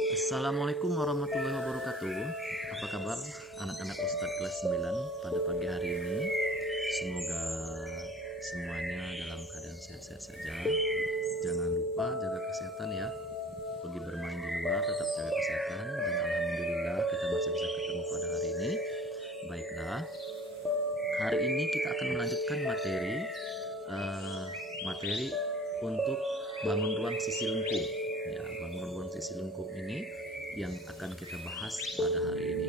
Assalamualaikum warahmatullahi wabarakatuh. Apa kabar anak-anak Ustadz kelas 9 pada pagi hari ini? Semoga semuanya dalam keadaan sehat-sehat saja. Jangan lupa jaga kesehatan ya. Pergi bermain di luar tetap jaga kesehatan. Dan alhamdulillah kita masih bisa ketemu pada hari ini. Baiklah, hari ini kita akan melanjutkan materi untuk bangun ruang sisi lengkung. Ya, bangun ruang sisi lengkung ini yang akan kita bahas pada hari ini.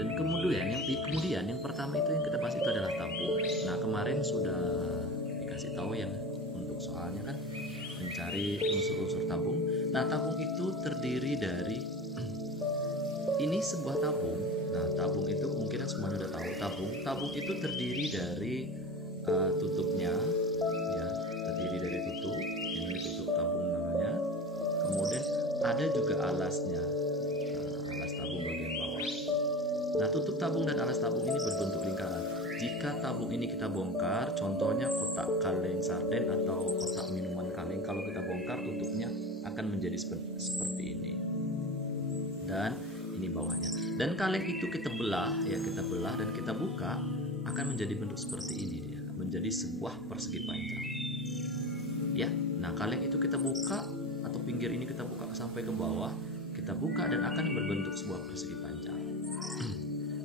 Dan kemudian yang pertama itu yang kita bahas itu adalah tabung. Nah, kemarin sudah dikasih tahu ya untuk soalnya kan mencari unsur-unsur tabung. Nah, tabung itu terdiri dari ini sebuah tabung. Nah, tabung itu mungkin semuanya sudah tahu tabung itu terdiri dari tutupnya ya, terdiri dari tutup. Ini tutup tabung namanya. Kemudian ada juga alasnya, alas tabung bagian bawah. Nah, tutup tabung dan alas tabung ini berbentuk lingkaran. Jika tabung ini kita bongkar, contohnya kotak kaleng sarden atau kotak minuman kaleng, kalau kita bongkar tutupnya akan menjadi seperti ini. Dan ini bawahnya. Dan kaleng itu kita belah dan kita buka, akan menjadi bentuk seperti ini dia, menjadi sebuah persegi panjang. Ya, nah kaleng itu kita buka atau pinggir ini kita buka sampai ke bawah, kita buka dan akan berbentuk sebuah persegi panjang.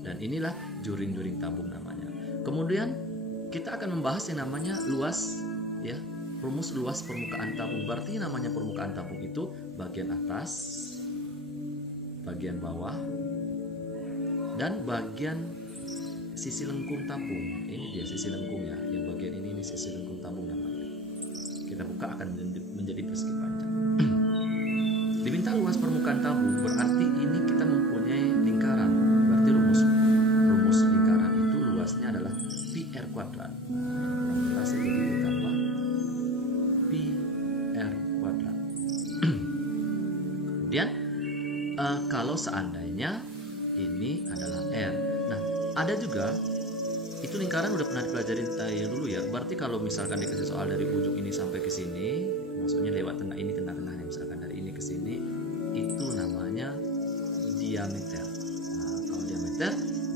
Dan inilah juring-juring tabung namanya. Kemudian kita akan membahas yang namanya luas ya, rumus luas permukaan tabung. Berarti namanya permukaan tabung itu bagian atas, bagian bawah, dan bagian sisi lengkung tabung. Ini dia sisi lengkungnya, yang bagian ini sisi lengkung tabung namanya. Kita buka akan menjadi persegi panjang. Diminta luas permukaan tabung, berarti ini kita mempunyai lingkaran. Berarti rumus lingkaran itu luasnya adalah pi r kuadrat. Yang jelas jadi ditambah pi r kuadrat. Kemudian kalau seandainya ini adalah r. Nah, ada juga itu lingkaran udah pernah dipelajari yang dulu ya. Berarti kalau misalkan dikasih soal dari ujung ini sampai ke sini, maksudnya lewat tengah ini, tengah-tengahnya misalkan dari ini ke sini, itu namanya diameter. Nah, kalau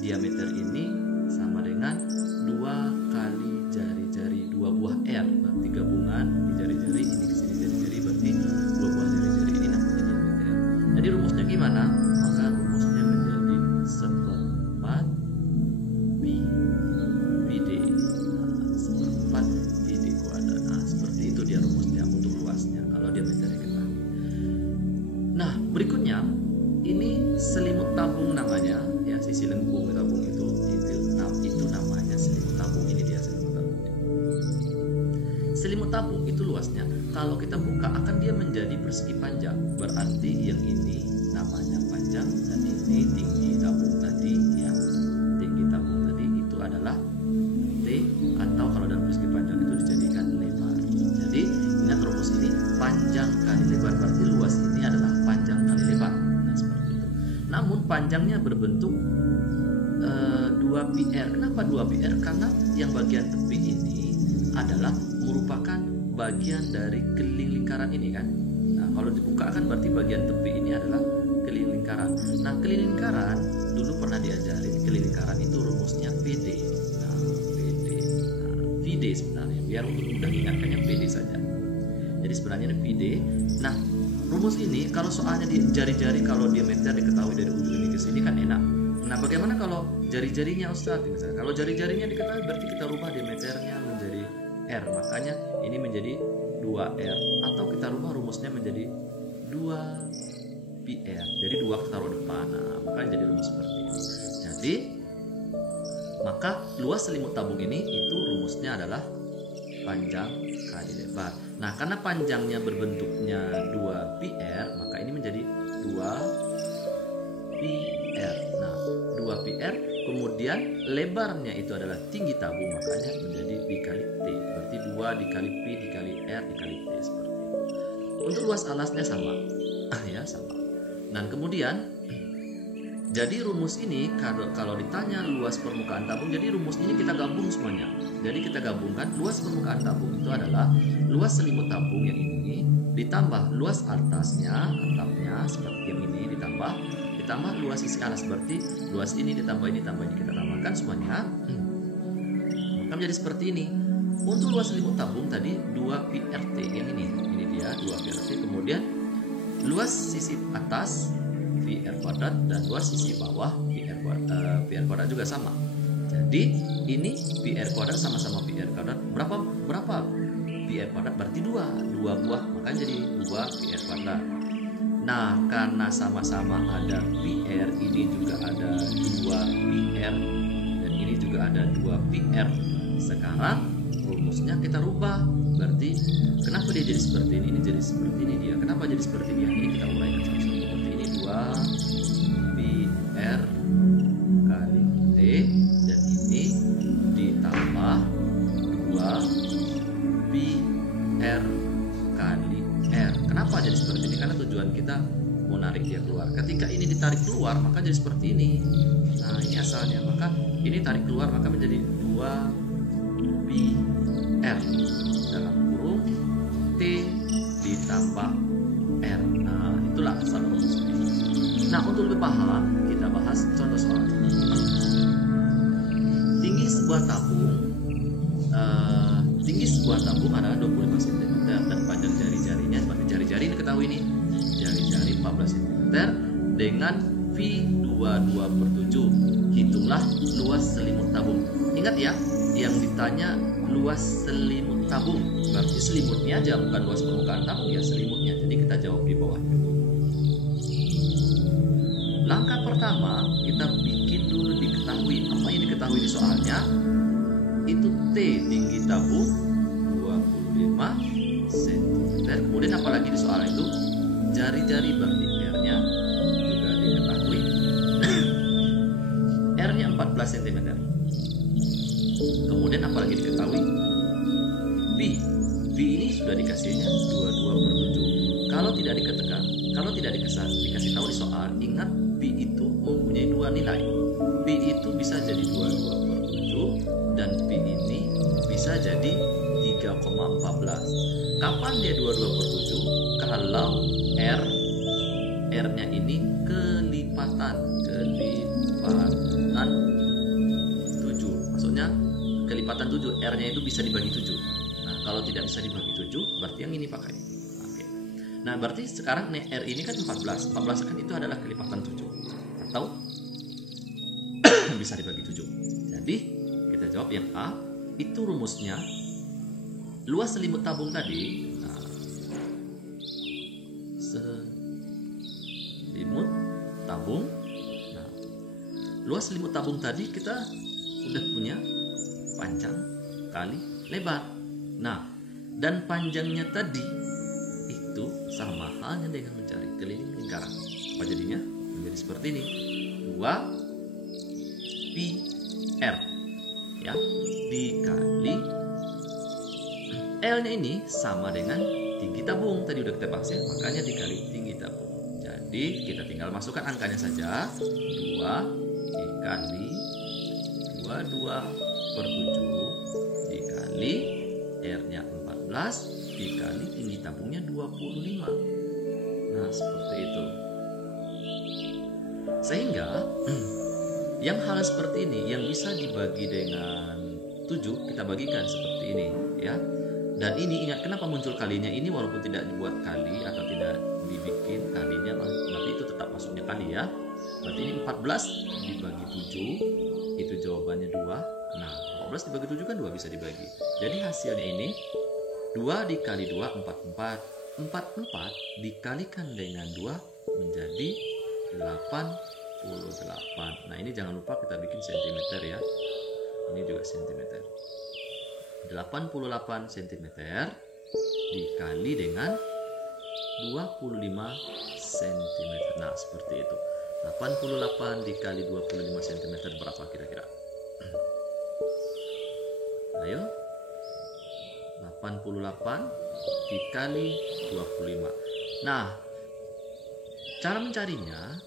diameter ini sama dengan 2 kali jari-jari, 2 buah R, berarti gabungan di jari-jari ini ke sini jari-jari, berarti 2 buah jari-jari ini namanya diameter. Jadi rumusnya gimana? Maka rumusnya menjadi seperempat pi d. Seperempat pi d kuadrat. Nah, seperti itu dia rumusnya untuk luasnya kalau diameternya ketahui. Nah, berikutnya ini selimut tabung namanya ya, sisi lengkung tabung itu namanya selimut tabung. Ini dia selimut tabung. Selimut tabung itu luasnya kalau kita buka akan dia menjadi persegi panjang. Berarti yang ini namanya panjang dan ini tinggi tabung tadi ya. Tinggi tabung tadi itu adalah T, atau kalau dalam persegi panjang itu dijadikan lebar. Jadi ingat rumus ini panjang kali lebar, berarti luas ini adalah panjang kali lebar. Nah, seperti itu. Namun panjangnya berbentuk 2πr. Kenapa 2πr? Karena yang bagian tepi ini adalah merupakan bagian dari keliling lingkaran ini kan. Nah, kalau dibuka kan berarti bagian tepi ini adalah keliling lingkaran. Nah, keliling lingkaran dulu pernah diajarin, keliling lingkaran itu rumusnya PD. Nah, PD sebenarnya, biar untuk mudah ingatkannya PD saja. Jadi sebenarnya ini PD. Nah, rumus ini kalau soalnya di jari-jari, kalau diameter diketahui dari ujung ini ke sini kan enak. Nah, bagaimana kalau jari-jarinya Ustadz? Misalnya kalau jari-jarinya diketahui berarti kita rubah diameternya menjadi R. Makanya ini menjadi 2R, atau kita rubah rumusnya menjadi 2πr. Jadi 2 kita taruh depan. Nah, makanya jadi rumus seperti ini. Jadi maka luas selimut tabung ini itu rumusnya adalah panjang kali lebar. Nah, karena panjangnya berbentuknya 2πr, maka ini menjadi 2πr. Nah, 2πr, kemudian lebarnya itu adalah tinggi tabung, makanya menjadi dikali T. Berarti 2 dikali P dikali R dikali T, seperti itu. Untuk luas alasnya sama. Ya, sama. Dan kemudian jadi rumus ini kalau ditanya luas permukaan tabung, jadi rumus ini kita gabung semuanya. Jadi kita gabungkan luas permukaan tabung itu adalah luas selimut tabung yang ini ditambah luas atasnya, atapnya seperti yang ini, ditambah luas sisi alas, berarti luas ini ditambah ini kita tambahkan semuanya, maka menjadi seperti ini. Untuk luas selimut tabung tadi 2 PRT, yang ini dia 2 PRT, kemudian luas sisi atas PR kuadrat dan luas sisi bawah PR kuadrat juga sama. Jadi ini PR kuadrat sama-sama PR kuadrat, berapa PR kuadrat, berarti 2 buah, maka jadi 2 PR kuadrat. Nah, karena sama-sama ada PR, ini juga ada 2 PR dan ini juga ada 2 PR. Sekarang rumusnya kita rubah. Berarti kenapa dia jadi seperti ini? Ini jadi seperti ini dia. Kenapa jadi seperti dia? Ini kita uraikan satu-satu. Seperti ini 2 PR kali T, dan ini ditambah 2 PR kali R. Kenapa jadi seperti ini? Karena tujuan kita mau narik dia keluar. Ketika ini ditarik keluar, maka jadi seperti ini. Nah, ini asalnya. Maka ini tarik keluar, maka menjadi 2 PR dalam kurung T ditambah R. Nah, itulah asal rumusnya. Nah, untuk lebih paham, kita bahas contoh soal. Tinggi sebuah tabung adalah 25 cm dan panjang jari-jarinya, seperti jari-jari ini ketahui ini, jari-jari 14 cm dengan V22/7. Hitunglah luas selimut tabung. Ingat ya, yang ditanya luas selimut tabung, berarti selimutnya aja, bukan luas permukaan tabung ya, selimutnya. Jadi kita jawab di bawah dulu. Langkah pertama, kita bikin dulu diketahui. Apa yang diketahui di soalnya? Itu T tinggi tabung 25 cm. Kemudian apalagi di soal itu? Jari-jari berarti R-nya juga diketahui. R-nya 14 cm. Kemudian apalagi diketahui? V ini sudah dikasihnya 22/7. Kalau tidak dikasih tahu di soal, ingat V itu mempunyai 2 nilai. V itu bisa jadi 22/7 dan V ini bisa jadi 3,14. Kapan dia 22/7? Kalau R-nya ini kelipatan 7. Maksudnya kelipatan 7, R-nya itu bisa dibagi 7. Nah, kalau tidak bisa dibagi 7, berarti yang ini pakai. Oke. Nah, berarti sekarang R ini kan 14. 14 kan itu adalah kelipatan 7. Atau bisa dibagi 7. Jadi, kita jawab yang A. Itu rumusnya. Luas selimut tabung tadi. Nah, selimut tabung. Nah, luas selimut tabung tadi kita udah punya panjang kali lebar. Nah, dan panjangnya tadi itu sama halnya dengan mencari keliling lingkaran. Apa jadinya? Menjadi seperti ini. 2 PR ya dikali L-nya ini sama dengan tinggi tabung. Tadi udah kita bahas ya, makanya dikali tinggi tabung. Jadi kita tinggal masukkan angkanya saja. 2 dikali 22/7 dikali R-nya 14 dikali tinggi tabungnya 25. Nah, seperti itu. Sehingga yang hal seperti ini yang bisa dibagi dengan 7 kita bagikan seperti ini ya. Dan ini ingat kenapa muncul kalinya ini, walaupun tidak dibuat kali atau tidak dibikin kalinya, tapi itu tetap masuknya kali ya. Berarti ini 14 dibagi 7 itu jawabannya 2. Nah, 14 dibagi 7 kan 2 bisa dibagi. Jadi hasilnya ini 2 dikali 2 44. 44 dikalikan dengan 2 menjadi 88. Nah, ini jangan lupa kita bikin sentimeter ya. Ini juga sentimeter. 88 cm dikali dengan 25 cm. Nah, seperti itu. 88 dikali 25 cm berapa kira-kira? Ayo. 88 dikali 25. Nah, cara mencarinya,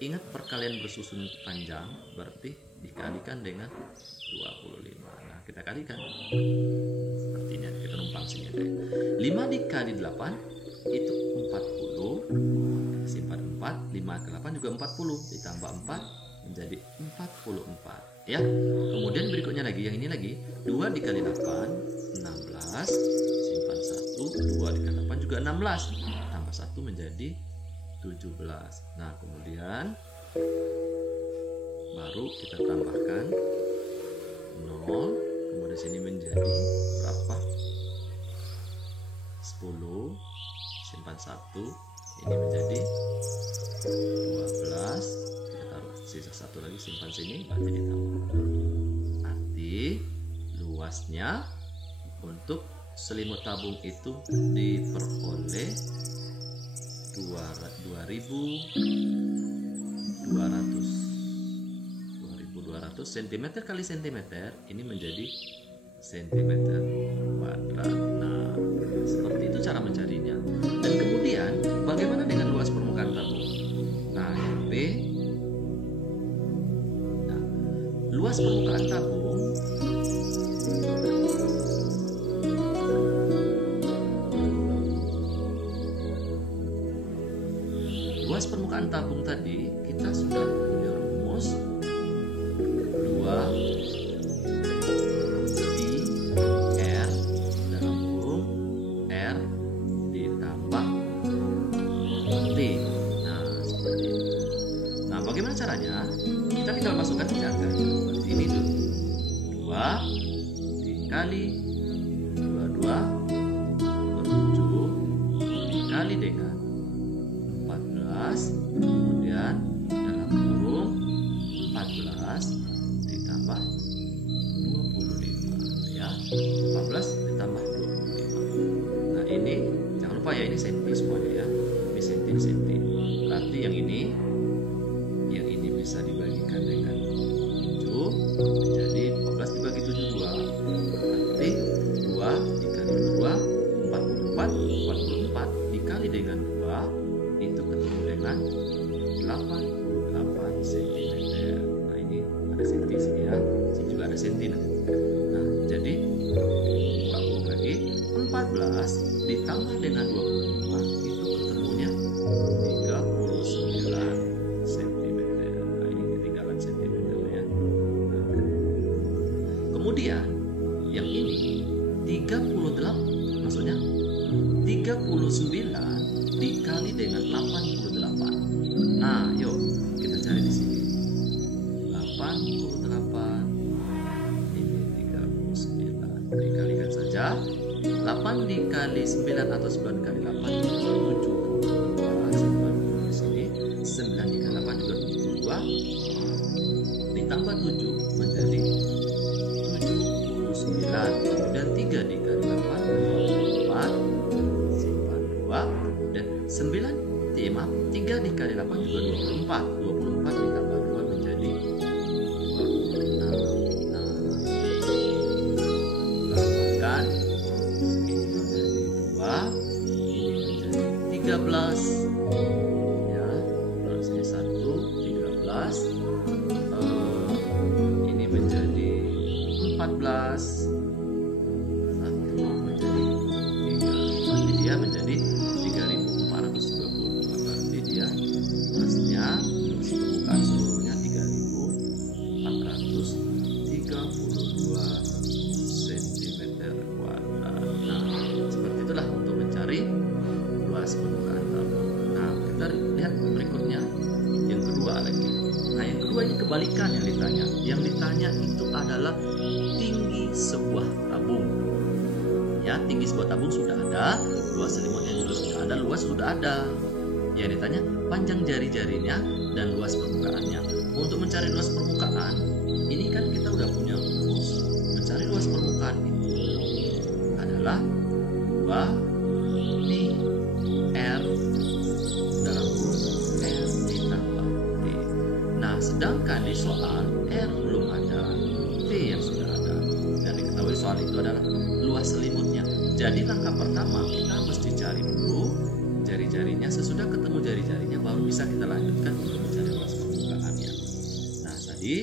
ingat perkalian bersusun panjang, berarti dikalikan dengan 25. Nah, kita kalikan. Sepertinya kita numpang sini deh. 5 dikali 8 itu 40. Kita simpan 4, 5 ke 8 juga 40, ditambah 4 menjadi 44 ya. Kemudian berikutnya lagi, yang ini lagi 2 dikali 8 16, simpan 1, 2 dikali 8 juga 16, tambah 1 menjadi 17. Nah kemudian baru kita tambahkan 0, kemudian sini menjadi berapa? 10, simpan 1, ini menjadi 12, kita taruh sisa 1 lagi, simpan sini, berarti ditambah. Arti luasnya untuk selimut tabung itu diperoleh 2200 cm kali cm, ini menjadi cm kuadrat. Nah, seperti itu cara mencarinya. Dan kemudian bagaimana dengan luas permukaan tabung? Nah, yang B. Nah, luas permukaan tabung tadi kita sudah punya rumus 2 pi r dalam kurung r ditambah t. Nah seperti itu. Nah bagaimana caranya? Kita tinggal masukkan saja angkanya. Seperti ini dulu, 2 dikali 22 per 7 dikali dengan 14, kemudian dalam kurung 14 ditambah 25 ya, 14 ditambah 25. Nah ini jangan lupa ya, ini senti semuanya ya, ini senti. Berarti yang ini bisa dibagikan dengan 7 menjadi 14 dibagi 7 2, berarti 2 dikali 2 44 dikali dengan 2 itu ketemu dengan 88 cm. Nah ini ada senti sini ya, sini juga ada senti. Nah jadi buka kurung lagi, 14 ditambah dengan 25 itu ketemunya 39 cm. Nah ini ketinggalan cm ya. Nah, kemudian yang ini 38, maksudnya 39 dikali dengan 88. Nah, yuk kita cari di sini. 88 ini 39. Dikalikan saja. 8 dikali 9 atau 9 kali 8 itu 72. Simpan dulu di sini. 9 dikali 8 juga 72. Ditambah 7 menjadi 79. Kemudian 3 dikali 8 24. Simpan 2. Dan 3 dikali 8 juga 24 ditambah 2 menjadi 26. Nah, tambahkan ini menjadi 2, ini menjadi 13 ya, terus ini 1 13, ini menjadi 14, 1 menjadi 3, berarti dia menjadi 3432. Berarti dia luasnya, luas permukaan seluruhnya 3432 cm kuadrat. Nah seperti itulah untuk mencari luas permukaan tabung. Nah kita lihat berikutnya, yang kedua lagi. Nah yang kedua ini kebalikan yang ditanya. Yang ditanya itu adalah tinggi sebuah tabung. Ya, tinggi sebuah tabung sudah ada, luas selimutnya juga sudah ada, luas sudah ada. Yang ditanya panjang jari-jarinya dan luas permukaannya. Untuk mencari luas permukaan, ini kan kita udah punya rumus. Mencari luas permukaan itu adalah 2 pi r dalam kurung r ditambah t. Nah, sedangkan di soal r belum ada, t yang sudah ada. Dan diketahui soal itu adalah luas selimutnya. Jadi langkah pertama kita mesti cari dulu jari-jarinya. Sesudah ketemu jari-jarinya baru bisa kita lanjutkan untuk mencari luas permukaannya. Nah jadi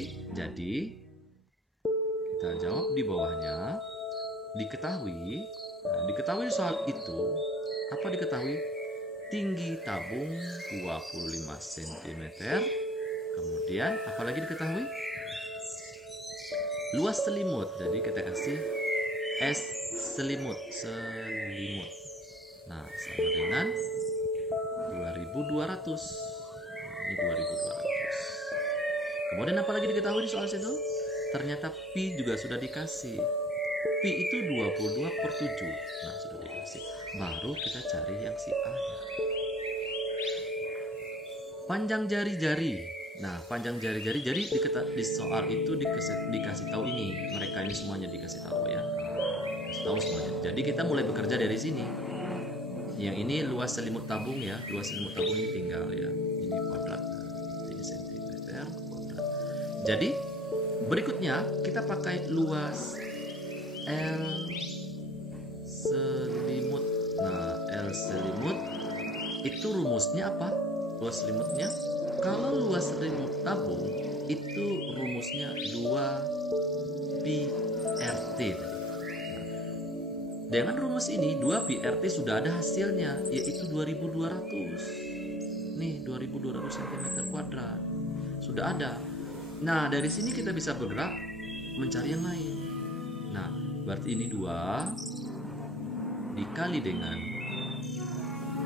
kita jawab di bawahnya. Diketahui soal itu apa diketahui? tinggi tabung 25 cm. Kemudian apalagi diketahui? Luas selimut. Jadi kita kasih S selimut. Nah, sama dengan 2200. Ini 2200. Kemudian apalagi diketahui di soal situ? Ternyata pi juga sudah dikasih. Pi itu 22/7. Nah, sudah dikasih. Baru kita cari yang si A. Panjang jari-jari. Nah, panjang jari-jari. Jadi di soal itu dikasih tahu ini. Mereka ini semuanya dikasih tahu ya. Kasih tahu semuanya. Jadi kita mulai bekerja dari sini. Yang ini luas selimut tabung ya. Luas selimut tabung ini tinggal ya. Ini kuadrat. Ini sentimeter kuadrat. Jadi berikutnya kita pakai luas L selimut. Nah, L selimut itu rumusnya apa? Luas selimutnya, kalau luas selimut tabung itu rumusnya 2 pi RT. Dengan rumus ini 2 pi RT sudah ada hasilnya, yaitu 2200. Nih 2200 cm kuadrat sudah ada. Nah, dari sini kita bisa bergerak mencari yang lain. Nah, berarti ini 2 dikali dengan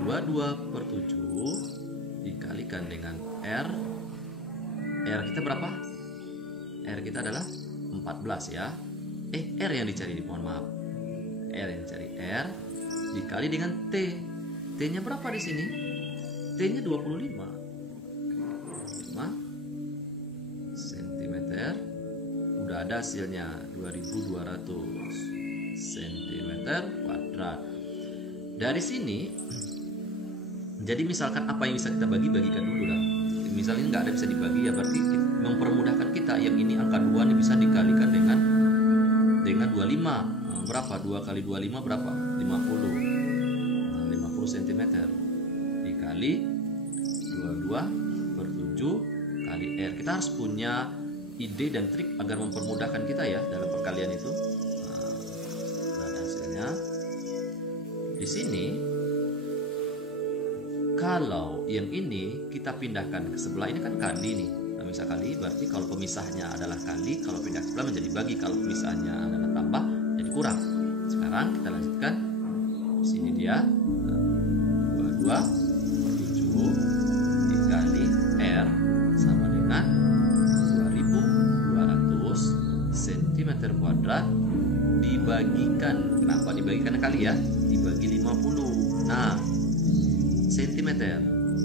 22/7 dikalikan dengan R. R kita berapa? R kita adalah 14 ya. R yang dicari, mohon maaf. R yang dicari, R dikali dengan T. T-nya berapa di sini? T-nya 25 cm. Udah ada hasilnya 2200 cm kuadrat. Dari sini, jadi misalkan apa yang bisa kita bagikan dulu lah. Misalnya nggak ada bisa dibagi ya, berarti mempermudahkan kita. Yang ini angka 2 ini bisa dikalikan dengan 25. Nah, berapa? 2 kali 25 berapa? 50. Nah, 50 cm dikali 22/7 kali R. Kita harus punya ide dan trik agar mempermudahkan kita ya dalam perkalian itu. Nah, hasilnya di sini. Kalau yang ini kita pindahkan ke sebelah, ini kan kali nih. Nah, misal kali berarti kalau pemisahnya adalah kali, kalau pindah ke sebelah menjadi bagi. Kalau pemisahnya adalah tambah jadi kurang. Sekarang kita lanjutkan. Di sini dia 22/7 dikali R sama dengan 2200 cm kuadrat dibagikan. Kenapa dibagikan kali ya? Dibagi 50. Nah, sentimeter.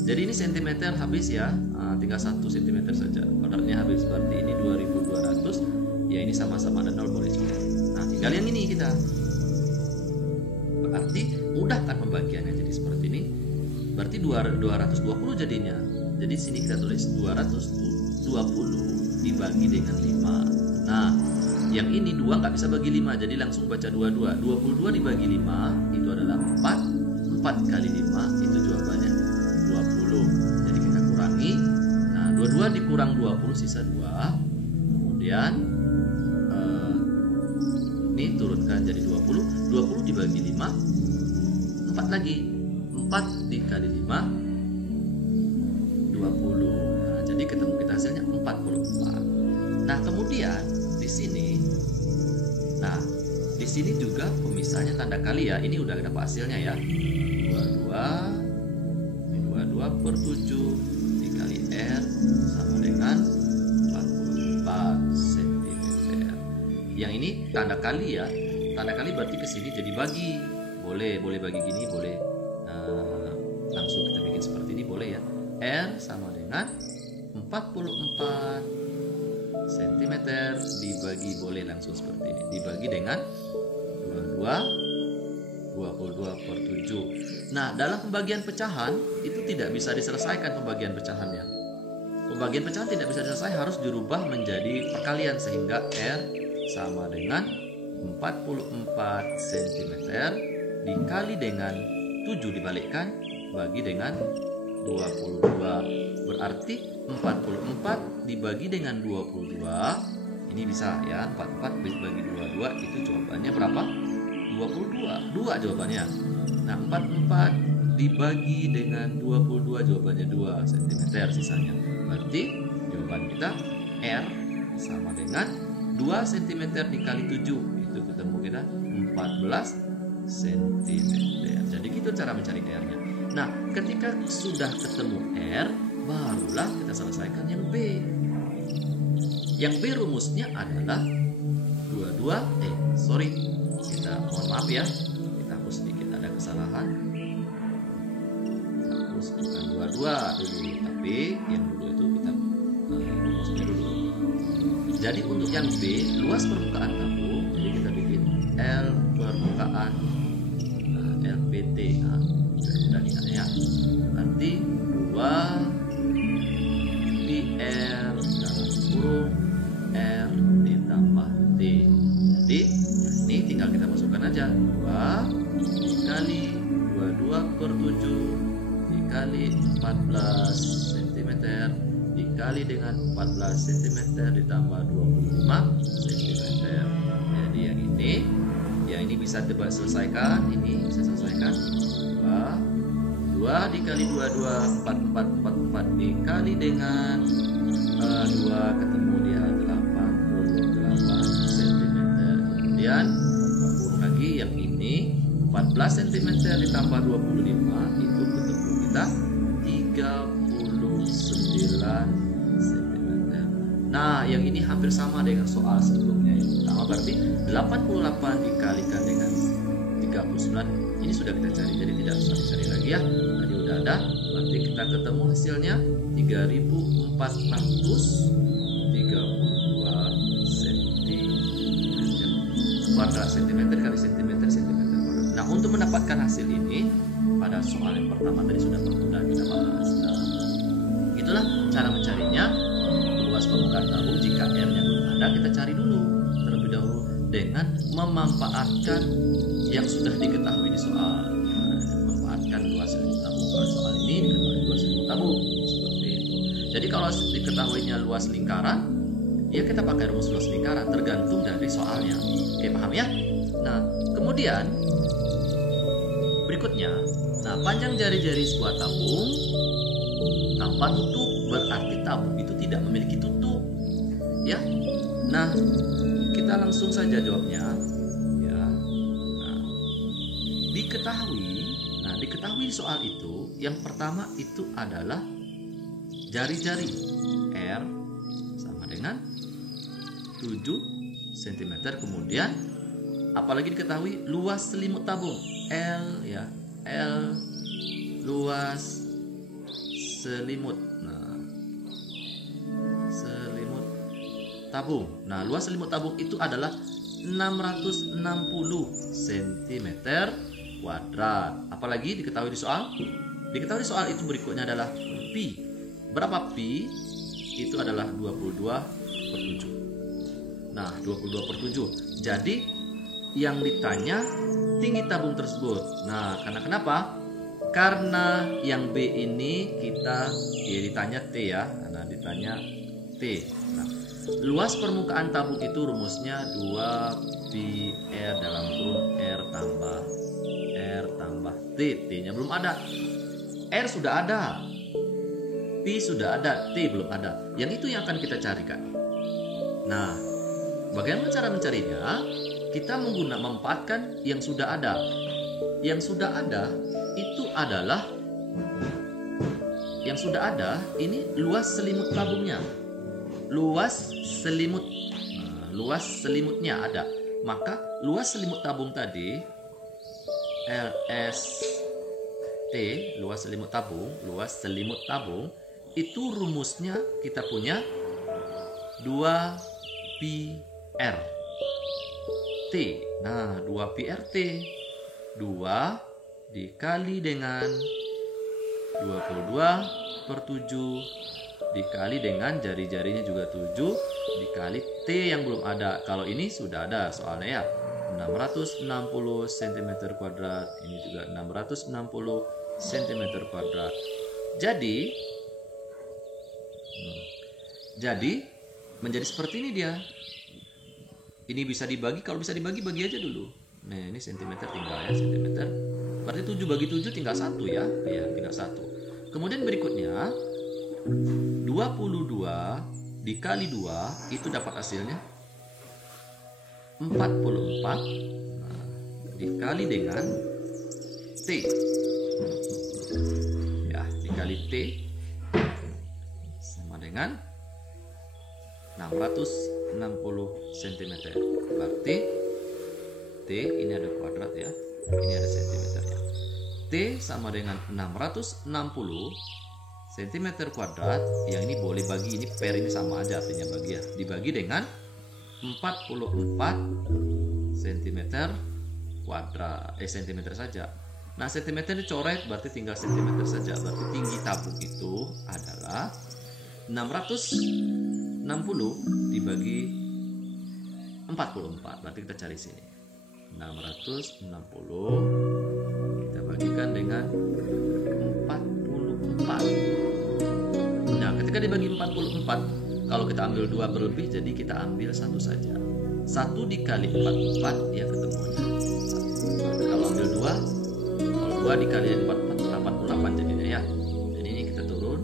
Jadi ini sentimeter habis ya, tinggal 1 cm saja. Kuadratnya habis, berarti ini 2200. Ya ini sama-sama ada 0 boleh juga. Nah, tinggal yang ini kita. Berarti mudah kan pembagiannya jadi seperti ini. Berarti 220 jadinya. Jadi sini kita tulis 220 dibagi dengan 5. Nah, yang ini 2 nggak bisa bagi 5, jadi langsung baca 22. 22 dibagi 5 itu adalah 4. 4 kali 5 itu jawabannya 20. Jadi kita kurangi. Nah, 22 dikurang 20 sisa 2. Kemudian ini turunkan jadi 20. 20 dibagi 5 4 lagi. 4 dikali 5 20. Nah, jadi ketemu kita hasilnya 44. Nah, kemudian di sini juga pemisahnya tanda kali ya. Ini udah dapat hasilnya ya. 22/7 dikali R sama dengan 44 cm. Yang ini tanda kali ya. Tanda kali berarti ke sini jadi bagi. Boleh bagi gini, boleh langsung kita bikin seperti ini boleh ya. R sama dengan 44 cm dibagi, boleh langsung seperti ini. Dibagi dengan 22/7. Nah, dalam pembagian pecahan itu tidak bisa diselesaikan pembagian pecahannya. Pembagian pecahan tidak bisa diselesaikan, harus dirubah menjadi perkalian sehingga R sama dengan 44 cm dikali dengan 7 dibalikkan bagi dengan 22. Berarti 44 dibagi dengan 22. Ini bisa ya, 44 bagi 22 itu jawabannya berapa? 22. 2 jawabannya. Nah, 44 dibagi dengan 22, jawabannya 2 cm sisanya. Berarti jawaban kita R sama dengan 2 cm dikali 7, itu ketemu kita 14 cm. Jadi gitu cara mencari R-nya. Nah, ketika sudah ketemu R, barulah kita selesaikan yang B. Yang B rumusnya adalah kita mohon maaf ya, kita hapus sedikit, ada kesalahan. Hapus bukan 22 dulu, tapi yang dulu itu kita rumusnya dulu. Jadi untuk yang B, luas permukaan tabung, jadi kita bikin L permukaan LPT. Sudah ya. Nanti 2 PR dalam kurung R ditambah T. Jadi ini tinggal kita masukkan aja 2 dikali 22/7 dikali 14 cm dikali dengan 14 cm ditambah 25 cm. Jadi yang ini bisa selesaikan, ini bisa selesaikan 2 dikali 22 44 dikali dengan 2 ketemu dia 88 cm. Kemudian lagi yang ini 14 cm ditambah 25 itu ketemu kita 39 cm. Nah, yang ini hampir sama dengan soal sebelumnya. Yang pertama berarti 88 dikalikan dengan 39. Ini sudah kita cari, jadi tidak usah dicari lagi ya. Tadi udah ada, berarti kita ketemu hasilnya 3432 cm kuadrat. Cm kali cm kuadrat. Nah, untuk mendapatkan hasil ini pada soal yang pertama tadi sudah kita bahas. Nah, itulah cara mencarinya. Luas permukaan tabung jika R-nya belum ada, kita cari dulu terlebih dahulu dengan memanfaatkan yang sudah diketahui di soal. Memanfaatkan luas selimut tabung. Pada soal ini diketahui luas selimut tabung seperti itu. Jadi kalau diketahuinya luas lingkaran, ya kita pakai rumus luas lingkaran tergantung dari soalnya. Oke, paham ya? Nah, kemudian berikutnya, panjang jari-jari sebuah tabung tanpa tutup, berarti tabung itu tidak memiliki tutup. Ya. Nah, kita langsung saja jawabnya. Ya. Diketahui soal itu, yang pertama itu adalah jari-jari R sama dengan 7 cm. Kemudian apalagi diketahui luas selimut tabung L, ya. L luas selimut. Selimut tabung. Nah, luas selimut tabung itu adalah 660 cm kuadrat. Apalagi diketahui di soal? Diketahui di soal itu berikutnya adalah pi. Berapa pi? Itu adalah 22/7. Nah, 22/7. Jadi yang ditanya tinggi tabung tersebut. Nah, karena kenapa? Karena yang B ini kita ditanya T ya. Karena ditanya T. Nah, luas permukaan tabung itu rumusnya 2 pi R dalam kurung R tambah T. T-nya belum ada. R sudah ada. Pi sudah ada, T belum ada. Yang itu yang akan kita carikan. Nah, bagaimana cara mencarinya? Kita memanfaatkan yang sudah ada. Yang sudah ada itu adalah ini luas selimut tabungnya. Luas selimutnya ada. Maka luas selimut tabung tadi LST, luas selimut tabung itu rumusnya kita punya 2 pi R T. Nah, 2 pi R T 2 dikali dengan 22/7 dikali dengan jari-jarinya juga 7 dikali T yang belum ada. Kalau ini sudah ada soalnya ya. 660 cm kuadrat, ini juga 660 cm kuadrat. Jadi menjadi seperti ini dia. Ini bisa dibagi, kalau bisa dibagi bagi aja dulu. Nah, ini cm tinggal ya, cm Berarti 7 bagi 7 tinggal 1 ya. Ya, tinggal 1. Kemudian berikutnya 22 dikali 2 itu dapat hasilnya 44. Nah, dikali dengan T. Ya, dikali T sama dengan 660 cm. Berarti T ini ada kuadrat ya. Ini ada sentimeternya. T sama dengan 660 cm kuadrat. Yang ini boleh bagi, ini per ini sama aja artinya bagi ya. Dibagi dengan 44 cm kuadrat. Cm saja. Nah, cm dicoret berarti tinggal cm saja. Berarti tinggi tabung itu adalah 660 dibagi 44. Berarti kita cari sini. 660 kita bagikan dengan 44. Nah, ketika dibagi 44, kalau kita ambil 2 berlebih, jadi kita ambil 1 saja. 1 dikali 44 ya ketemunya 1. Kalau ambil 2, kalau 2 dikali 48 jadinya ya. Jadi ini kita turun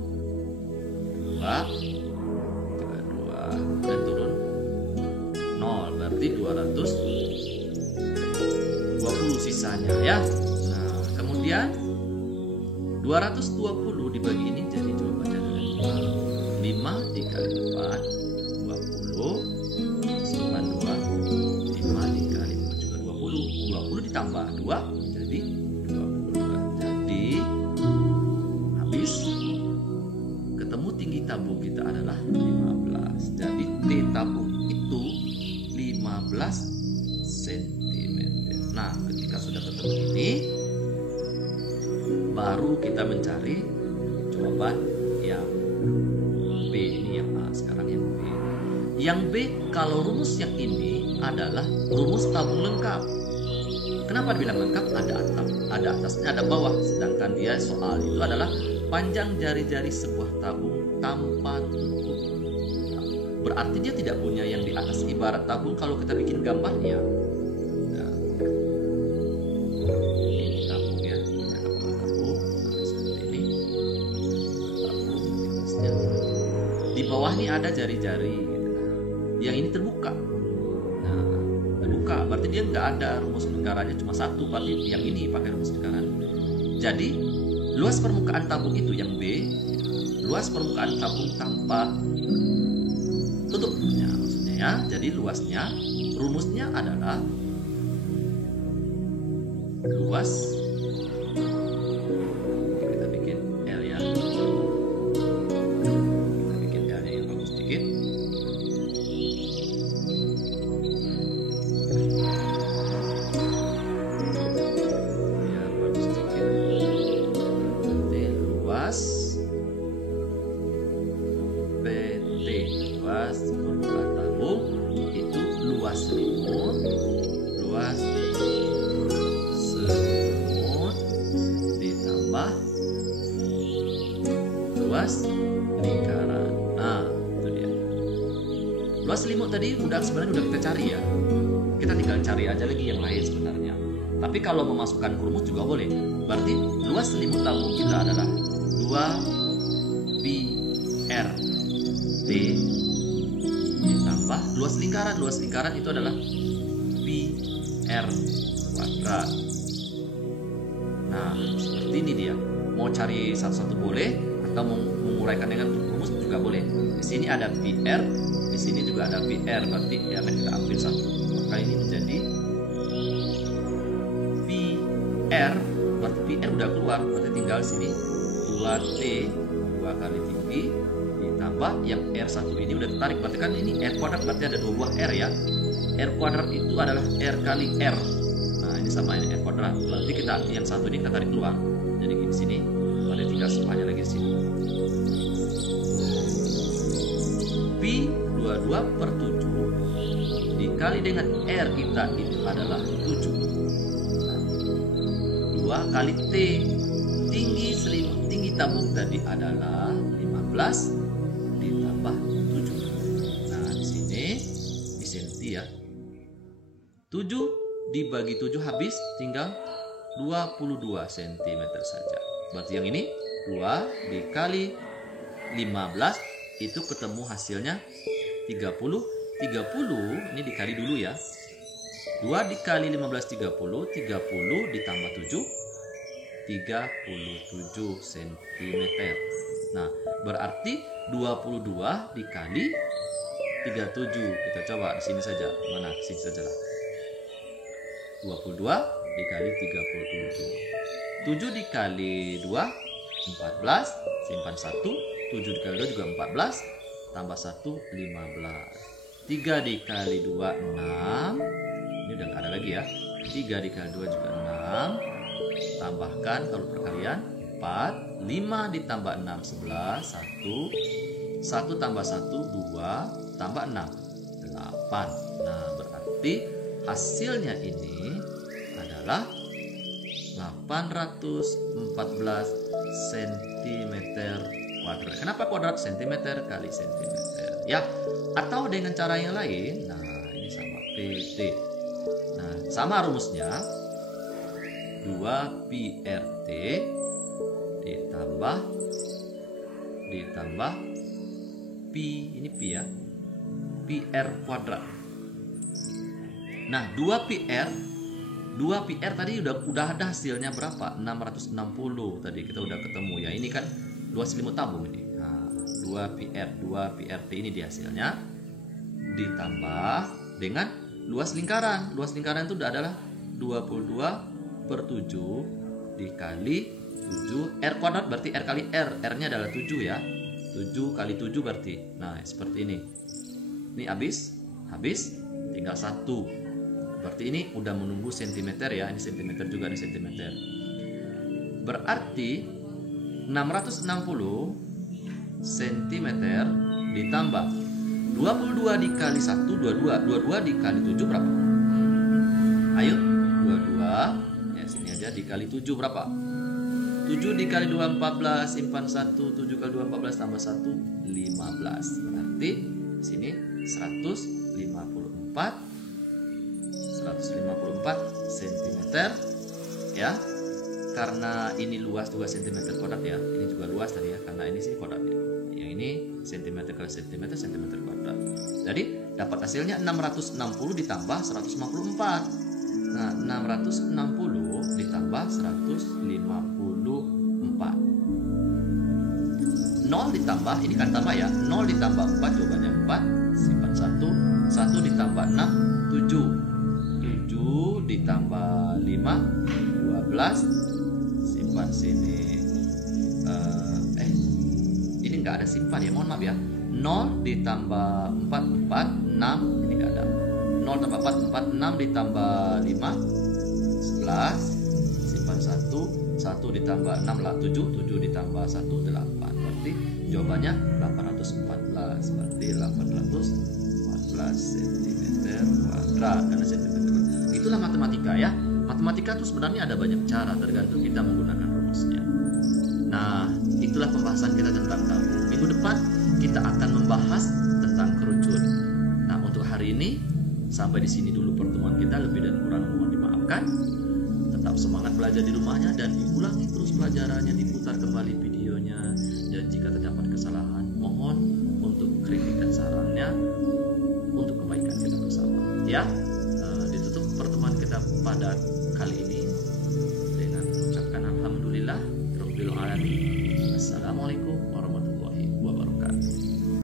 2 dan turun 0, berarti 220 sisanya ya. Nah, kemudian 220 dibagi ini jadi coba baca dengan 5 dikali 4 20 simpan 2, 5 dikali 4 juga 20 ditambah 2 jadi 20. Jadi habis ketemu tinggi tabung kita adalah 15. Jadi T tabung itu 15 cm. Nah, ketika sudah ketemu ini, baru kita mencari jawaban yang B. Ini yang A, sekarang yang B. Yang B, kalau rumus yang ini adalah rumus tabung lengkap. Kenapa dibilang lengkap? Ada atap, ada atasnya, ada bawah. Sedangkan dia soal itu adalah panjang jari-jari sebuah tabung tanpa tutup. Berarti dia tidak punya yang di atas. Ibarat tabung kalau kita bikin gambarnya. Nah, ini tabung ya. Tabung. Nah, seperti ini. Tabung atasnya. Di bawah ini ada jari-jari. Gitu. Yang ini terbuka. Nah, terbuka. Berarti dia nggak ada rumus lingkarannya cuma 1. Berarti yang ini pakai rumus lingkaran. Jadi luas permukaan tabung itu yang B. Luas permukaan tabung tanpa tutupnya maksudnya ya. Jadi luasnya, rumusnya adalah luas, kita bikin L ya, kita bikin L nya yang bagus sedikit. Ya, bagus sedikit. Jadi luas PT, luas permukaan tabung itu luas selimut ditambah luas lingkaran. Nah, itu dia. Luas selimut tadi sebenarnya udah kita cari ya. Kita tinggal cari aja lagi yang lain sebenarnya. Tapi kalau memasukkan rumus juga boleh. Berarti luas selimut tabung kita adalah 2 pi R T ditambah luas lingkaran. Luas lingkaran itu adalah pi R kuadrat. Nah, seperti ini dia. Mau cari satu-satu boleh, atau mau menguraikan dengan rumus juga boleh. Di sini ada pi R, di sini juga ada pi R. Berarti ya kita ambil satu. Maka ini menjadi pi R. Berarti pi R udah keluar. Berarti tinggal sini 2T 2 kali tinggi ditambah yang R1 ini udah tertarik. Berarti kan ini R kuadrat, berarti ada 2 buah R ya. R kuadrat itu adalah R kali R. Nah, ini sama ini R kuadrat. Berarti kita yang satu ini kita tarik keluar. Jadi di sini ada tinggal semuanya lagi di sini. Pi 22 per 7 dikali dengan R kita itu adalah 7. 2 kali T, tinggi selimut, tinggi tabung tadi adalah 15 ditambah 7. Nah, di sini di senti ya. 7 dibagi 7 habis, tinggal 22 cm saja. Berarti yang ini 2 dikali 15 itu ketemu hasilnya 30. 30 ini dikali dulu ya. 2 dikali 15 30 ditambah 7 37 cm. Nah, berarti 22 dikali 37. Kita coba di sini saja. Mana? Sini saja lah. 22 dikali 37. 7 dikali 2 14, simpan 1. 7 dikali 2 juga 14, tambah 1 15. 3 dikali 2 6. Ini udah nggak ada lagi ya. 3 dikali 2 juga 6. Tambahkan kalau perkalian 4. 5 ditambah 6 11, 1. 1 tambah 1 2, tambah 6 8. Nah, berarti hasilnya ini adalah 814 cm kuadrat. Kenapa kuadrat? Centimeter kali centimeter ya. Atau dengan cara yang lain. Nah, ini sama PT. Nah, sama rumusnya. 2 PRT ditambah P, ini P ya, PR kuadrat. Nah, 2 PR tadi udah ada hasilnya berapa? 660 tadi kita udah ketemu ya. Ini kan luas selimut tabung ini. Nah, 2 PRT ini dia hasilnya ditambah dengan luas lingkaran. Luas lingkaran itu adalah 22/7 dikali 7 R kuadrat, berarti R kali R. R-nya adalah 7 ya. 7 kali 7 berarti. Nah, seperti ini. Ini habis tinggal 1. Berarti ini udah menunggu sentimeter ya. Ini sentimeter juga, ini sentimeter. Berarti 660 cm ditambah 22 dikali 1 22 dikali 7 berapa? Ayo, 22 ya, sini aja dikali 7 berapa? 7 dikali 2 14, simpan 1. 7 kali 2 14 tambah 1 15. Berarti sini 154 cm ya. Karena ini luas 2 cm kuadrat ya. Ini juga luas tadi ya, karena ini sini kuadrat ya. Yang ini cm kali cm kuadrat. Jadi dapat hasilnya 660 ditambah 154. Nah, 660 ditambah 154. 0 ditambah, ini kan tambah ya. 0 ditambah 4, jawabannya 4. Simpan 1. 1 ditambah 6, 7. 7 ditambah 5, 12. Simpan sini. Ini nggak ada simpan ya, mohon maaf ya. 0 ditambah 4, 4, 6. Ini nggak ada. 0 tambah 4, 4, 6 ditambah 5, 11. Simpan 1. 1 ditambah 6 lah 7. 7 ditambah 1, 8. Berarti jawabannya 814. Berarti 814 cm kuadrat. Karena cm itulah matematika ya. Matematika itu sebenarnya ada banyak cara, tergantung kita menggunakan rumusnya. Nah, itulah pembahasan kita tentang tabung. Minggu depan kita akan membahas tentang kerucut. Nah, untuk hari ini sampai di sini dulu pertemuan kita. Lebih dan kurang mohon dimaafkan. Tetap semangat belajar di rumahnya dan diulangi terus pelajarannya, diputar kembali videonya. Dan jika terdapat kesalahan, mohon untuk kritik dan sarannya untuk kebaikan kita bersama. Ya, ditutup pertemuan kita pada kali ini dengan mengucapkan alhamdulillah rabbil alamin. Assalamualaikum